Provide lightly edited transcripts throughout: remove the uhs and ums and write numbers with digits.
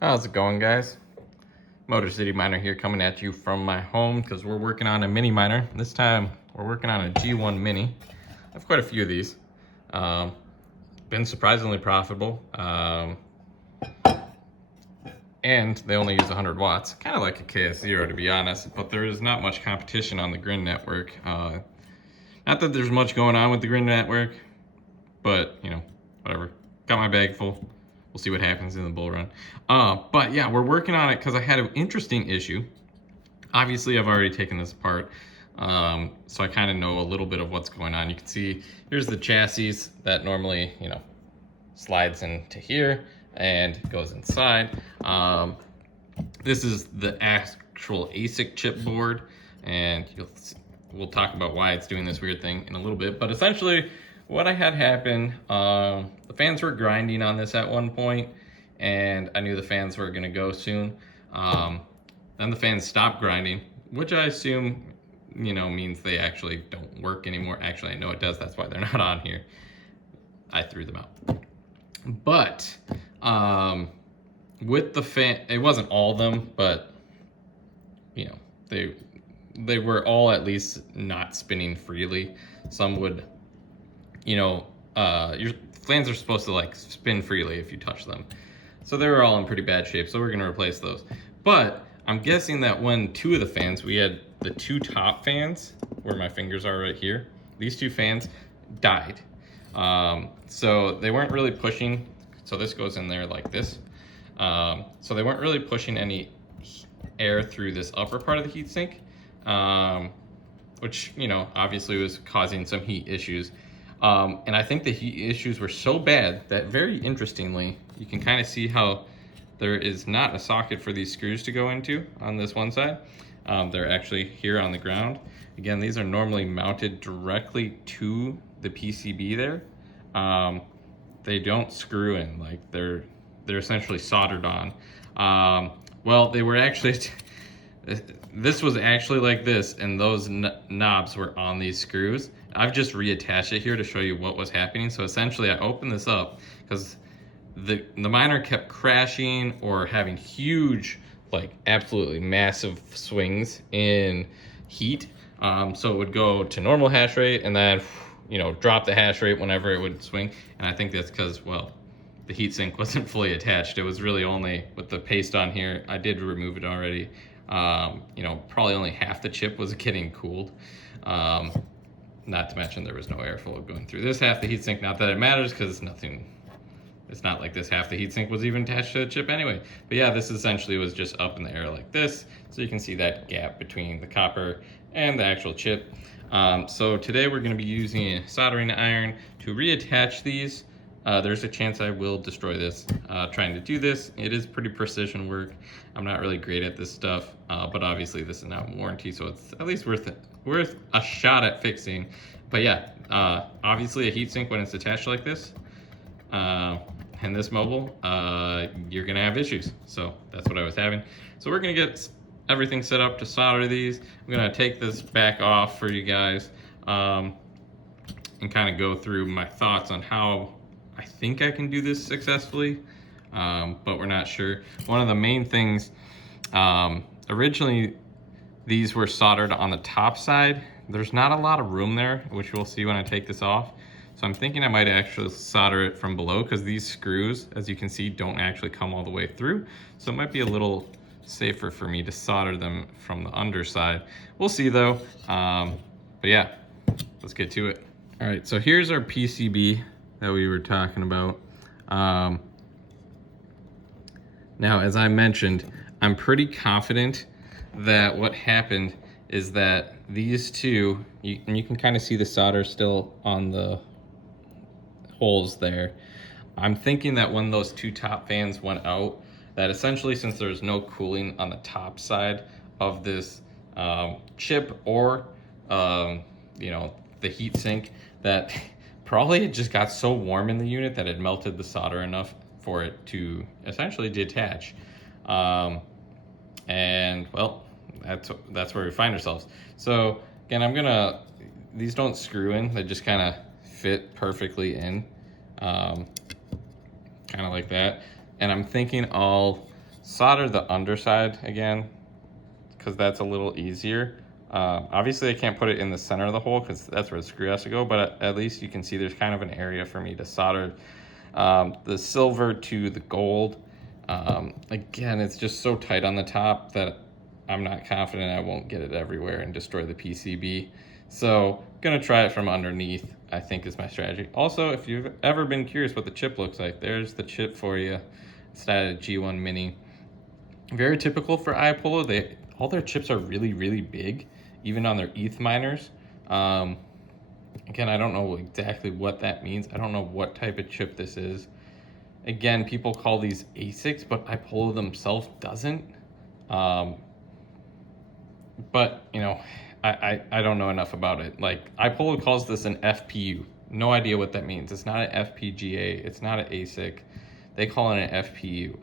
How's it going, guys? Motor City Miner here, coming at you from my home because we're working on a mini miner. This time we're working on a G1 Mini. I have quite a few of these. Been surprisingly profitable. And they only use 100 watts, kind of like a KS0 to be honest, but there is not much competition on the Grin network. Not that there's much going on with the Grin network, but you know, whatever. Got my bag full. We'll see what happens in the bull run. But yeah, we're working on it because I had an interesting issue. Obviously, I've already taken this apart, so I kind of know a little bit of what's going on. You can see here's the chassis that normally, you know, slides into here and goes inside. This is the actual ASIC chip board, and we'll talk about why it's doing this weird thing in a little bit. But essentially, what I had happen, the fans were grinding on this at one point, and I knew the fans were going to go soon. Then the fans stopped grinding, which I assume, you know, means they actually don't work anymore. Actually, I know it does. That's why they're not on here. I threw them out. But with the fan, it wasn't all of them, but you know, they were all at least not spinning freely. Some would, you know, your fans are supposed to like spin freely if you touch them. So they were all in pretty bad shape, so we're gonna replace those. But I'm guessing that when two of the fans, we had the two top fans, where my fingers are right here, these two fans died. So they weren't really pushing, so this goes in there like this. So they weren't really pushing any air through this upper part of the heatsink, which, you know, obviously was causing some heat issues. And I think the heat issues were so bad that, very interestingly, you can kind of see how there is not a socket for these screws to go into on this one side. They're actually here on the ground. Again, these are normally mounted directly to the PCB there. They don't screw in, like they're essentially soldered on. Well, they were actually, this was actually like this, and those knobs were on these screws. I've just reattached it here to show you what was happening. So essentially I opened this up because the miner kept crashing or having huge, like absolutely massive swings in heat. So it would go to normal hash rate and then, you know, drop the hash rate whenever it would swing. And I think that's because, well, the heatsink wasn't fully attached. It was really only with the paste on here. I did remove it already. You know, probably only half the chip was getting cooled. Not to mention there was no airflow going through this half the heatsink. Not that it matters, because it's not like this half the heatsink was even attached to the chip anyway. But yeah, this essentially was just up in the air like this. So you can see that gap between the copper and the actual chip. So today we're going to be using a soldering iron to reattach these. There's a chance I will destroy this trying to do this. It is pretty precision work. I'm not really great at this stuff, but obviously this is not warranty, so it's at least worth a shot at fixing. But yeah, obviously a heatsink, when it's attached like this, and this mobile, you're gonna have issues. So that's what I was having. So we're gonna get everything set up to solder these. I'm gonna take this back off for you guys, and kind of go through my thoughts on how I think I can do this successfully, but we're not sure. One of the main things, originally these were soldered on the top side. There's not a lot of room there, which we'll see when I take this off. So I'm thinking I might actually solder it from below, because these screws, as you can see, don't actually come all the way through. So it might be a little safer for me to solder them from the underside. We'll see though. But yeah, let's get to it. All right, so here's our PCB that we were talking about. Now, as I mentioned, I'm pretty confident that what happened is that these two, and you can kind of see the solder still on the holes there. I'm thinking that when those two top fans went out, that essentially, since there's no cooling on the top side of this chip or you know, the heat sink, that probably it just got so warm in the unit that it melted the solder enough for it to essentially detach. And well, that's where we find ourselves. So again, these don't screw in, they just kind of fit perfectly in, kind of like that. And I'm thinking I'll solder the underside again, because that's a little easier. Obviously I can't put it in the center of the hole because that's where the screw has to go, but at least you can see there's kind of an area for me to solder the silver to the gold. Again, it's just so tight on the top that I'm not confident I won't get it everywhere and destroy the PCB. So gonna try it from underneath, I think is my strategy. Also, if you've ever been curious what the chip looks like, there's the chip for you. It's that G1 Mini. Very typical for iPollo. All their chips are really, really big, even on their ETH miners. Again, I don't know exactly what that means. I don't know what type of chip this is. Again, people call these ASICs, but iPollo themselves doesn't. But, you know, I don't know enough about it. Like, iPollo calls this an FPU. No idea what that means. It's not an FPGA. It's not an ASIC. They call it an FPU.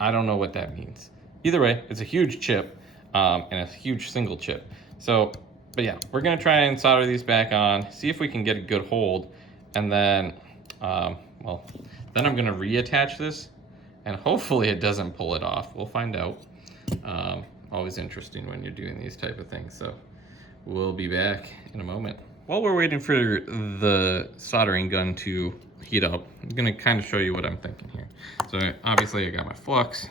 I don't know what that means. Either way, it's a huge chip, and a huge single chip. So, but yeah, we're gonna try and solder these back on, see if we can get a good hold, and then, well, then I'm gonna reattach this, and hopefully it doesn't pull it off. We'll find out. Always interesting when you're doing these type of things. So we'll be back in a moment. While we're waiting for the soldering gun to heat up, I'm gonna kind of show you what I'm thinking here. So obviously I got my flux.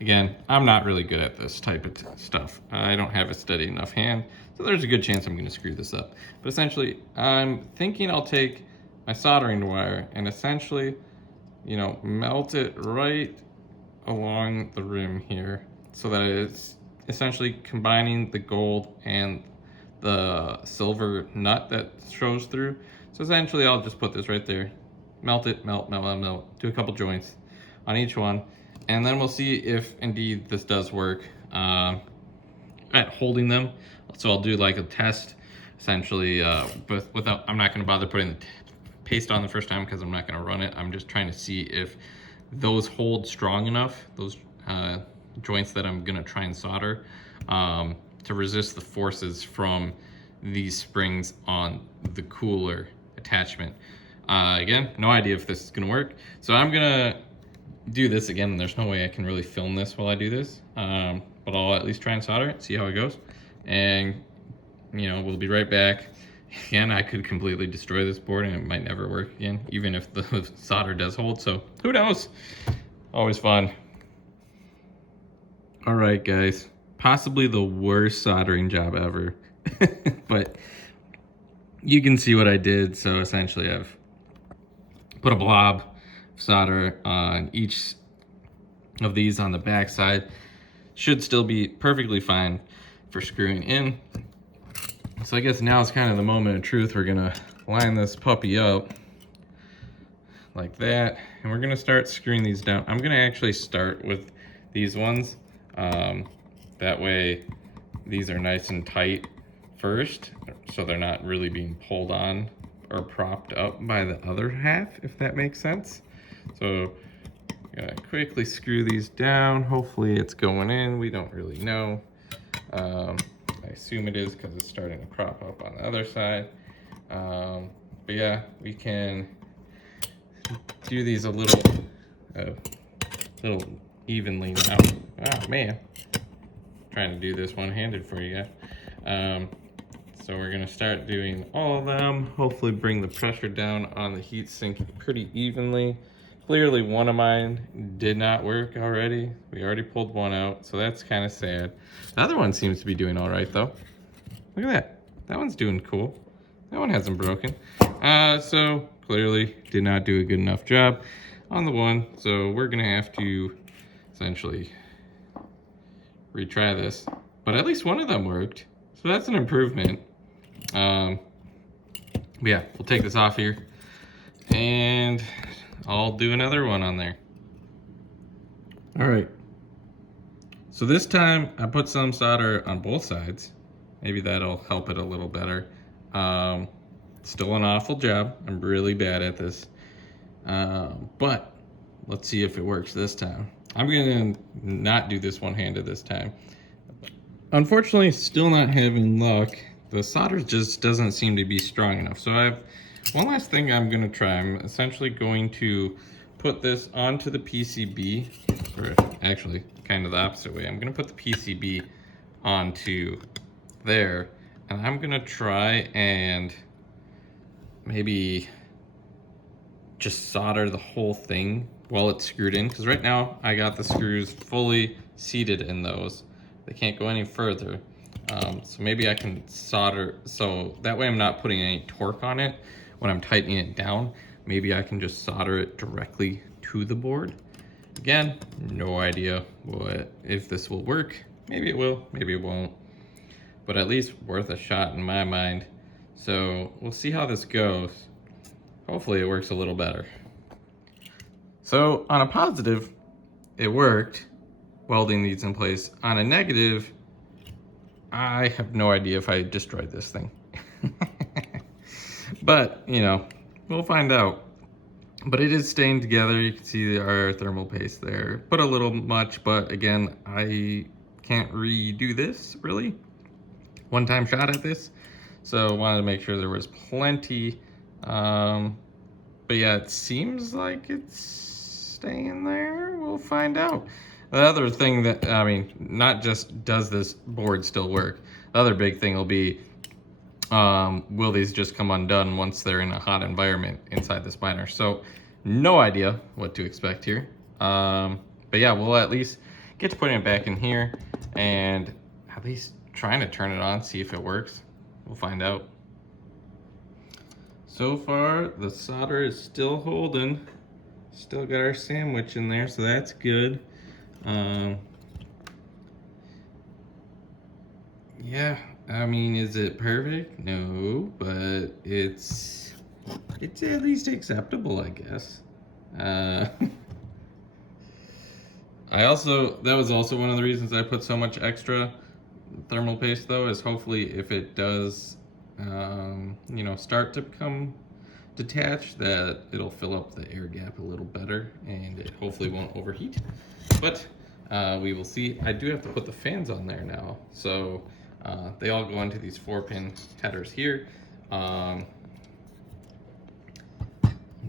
Again, I'm not really good at this type of stuff. I don't have a steady enough hand, so there's a good chance I'm gonna screw this up. But essentially, I'm thinking I'll take my soldering wire and essentially, you know, melt it right along the rim here so that it's essentially combining the gold and the silver nut that shows through. So essentially I'll just put this right there, melt it, melt, do a couple joints on each one, and then we'll see if indeed this does work at holding them. So I'll do like a test essentially, but without, I'm not gonna bother putting the paste on the first time because I'm not gonna run it. I'm just trying to see if those hold strong enough, those joints that I'm gonna try and solder, to resist the forces from these springs on the cooler attachment. Again, no idea if this is gonna work. So I'm gonna do this again. There's no way I can really film this while I do this, but I'll at least try and solder it, see how it goes. And, you know, we'll be right back. Again, I could completely destroy this board and it might never work again, even if the solder does hold, so who knows? Always fun. All right, guys, possibly the worst soldering job ever, but you can see what I did. So essentially I've put a blob of solder on each of these on the back side. Should still be perfectly fine for screwing in. So I guess now is kind of the moment of truth. We're gonna line this puppy up like that, and we're gonna start screwing these down. I'm gonna actually start with these ones. That way these are nice and tight first, so they're not really being pulled on or propped up by the other half, if that makes sense. So I'm gonna quickly screw these down. Hopefully it's going in, we don't really know. I assume it is because it's starting to prop up on the other side. But yeah, we can do these a little evenly now. Oh man, trying to do this one-handed for you guys. So we're gonna start doing all of them. Hopefully bring the pressure down on the heat sink pretty evenly. Clearly one of mine did not work already. We already pulled one out, so that's kind of sad. The other one seems to be doing all right though. Look at that. That one's doing cool. That one hasn't broken. So clearly did not do a good enough job on the one. So we're gonna have to essentially retry this. But at least one of them worked. So that's an improvement. But yeah, we'll take this off here and I'll do another one on there. All right. So this time I put some solder on both sides. Maybe that'll help it a little better. Still an awful job. I'm really bad at this. But let's see if it works this time. I'm gonna not do this one-handed this time. Unfortunately, still not having luck. The solder just doesn't seem to be strong enough. So I have one last thing I'm gonna try. I'm essentially going to put this onto the PCB or actually kind of the opposite way. I'm gonna put the PCB onto there, and I'm gonna try and maybe just solder the whole thing while it's screwed in, because right now I got the screws fully seated in those. They can't go any further. So maybe I can solder, so that way I'm not putting any torque on it when I'm tightening it down. Maybe I can just solder it directly to the board. Again, no idea if this will work. Maybe it will, maybe it won't. But at least worth a shot in my mind. So we'll see how this goes. Hopefully it works a little better. So on a positive, it worked, welding these in place. On a negative, I have no idea if I destroyed this thing. But, you know, we'll find out. But it is staying together. You can see our thermal paste there. Put a little much, but again, I can't redo this, really. One-time shot at this. So wanted to make sure there was plenty. But yeah, it seems like it's staying there. We'll find out. The other thing that, I mean, not just does this board still work, the other big thing will be, will these just come undone once they're in a hot environment inside this miner? So no idea what to expect here. But yeah, we'll at least get to putting it back in here and at least trying to turn it on, see if it works. We'll find out. So far, the solder is still holding. Still got our sandwich in there, so that's good. Yeah, I mean, is it perfect? No, but it's at least acceptable, I guess. That was also one of the reasons I put so much extra thermal paste, though, is hopefully if it does, you know, start to become detached, that it'll fill up the air gap a little better and it hopefully won't overheat. But we will see. I do have to put the fans on there now, so they all go into these 4-pin headers here. I'm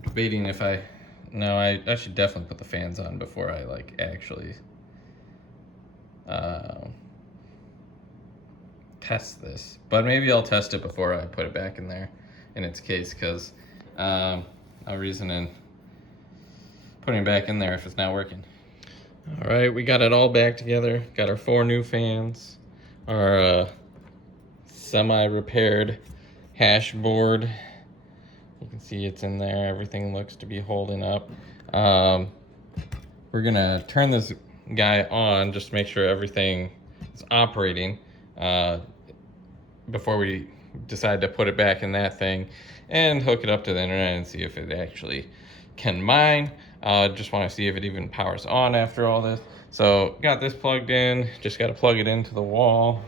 debating if I should definitely put the fans on before I like actually test this, but maybe I'll test it before I put it back in there in its case, because no reason in putting it back in there if it's not working. All right, we got it all back together. Got our 4 new fans, our semi-repaired hash board. You can see it's in there. Everything looks to be holding up. We're gonna turn this guy on just to make sure everything is operating before we decide to put it back in that thing and hook it up to the internet and see if it actually can mine. Just want to see if it even powers on after all this. So got this plugged in, just got to plug it into the wall.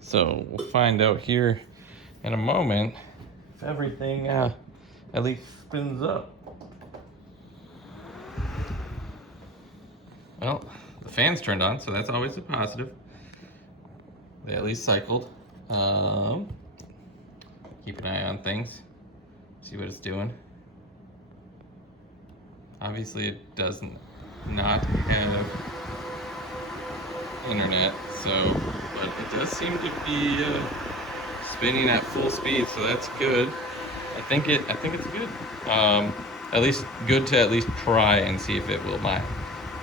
So we'll find out here in a moment if everything at least spins up. Well, the fan's turned on, so that's always a positive. They at least cycled. Keep an eye on things, see what it's doing. Obviously it doesn't not have internet, so, but it does seem to be spinning at full speed, so that's good. I think it's good. At least good to at least try and see if it will mine.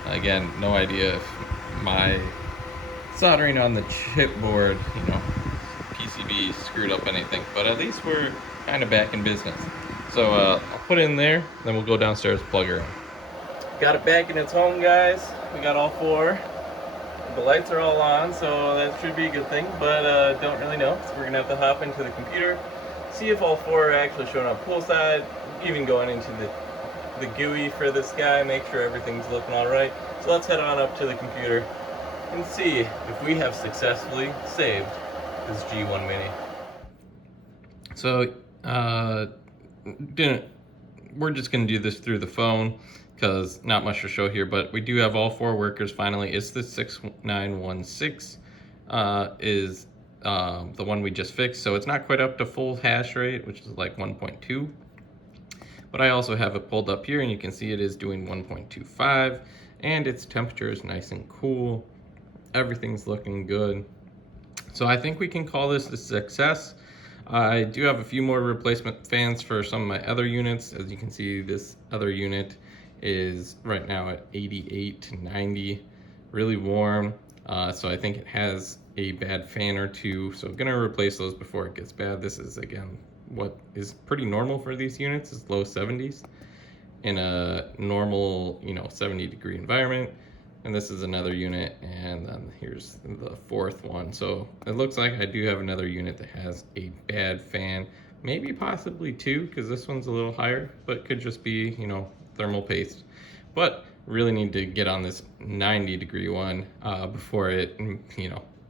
Again, no idea if my soldering on the chipboard, you know, PCB screwed up anything, but at least we're kind of back in business. So I'll put it in there, then we'll go downstairs, plug her in. Got it back in its home, guys. We got all 4. The lights are all on, so that should be a good thing, but don't really know. So we're gonna have to hop into the computer, see if all 4 are actually showing up poolside, even going into the GUI for this guy, make sure everything's looking all right. So let's head on up to the computer and see if we have successfully saved this G1 Mini. So we're just gonna do this through the phone because not much to show here, but we do have all 4 workers finally. It's the 6916 is the one we just fixed, so it's not quite up to full hash rate, which is like 1.2, But I also have it pulled up here, and you can see it is doing 1.25, and its temperature is nice and cool. Everything's looking good. So I think we can call this a success. I do have a few more replacement fans for some of my other units. As you can see, this other unit is right now at 88 to 90, really warm. So I think it has a bad fan or two. So I'm gonna replace those before it gets bad. This is, again, what is pretty normal for these units, is low 70s in a normal, 70-degree environment. And this is another unit, and then here's the fourth one. So it looks like I do have another unit that has a bad fan, maybe possibly two, because this one's a little higher, but could just be, thermal paste. But really need to get on this 90-degree one before it,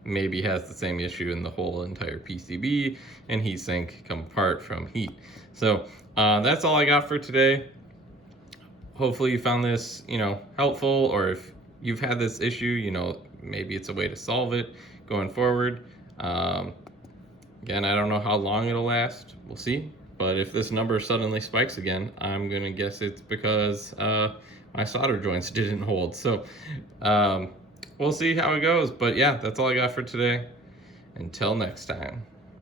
maybe has the same issue in the whole entire PCB and heatsink come apart from heat. So that's all I got for today. Hopefully you found this, helpful, or if you've had this issue, maybe it's a way to solve it going forward. Again, I don't know how long it'll last. We'll see. But if this number suddenly spikes again, I'm going to guess it's because my solder joints didn't hold. So we'll see how it goes. But yeah, that's all I got for today. Until next time.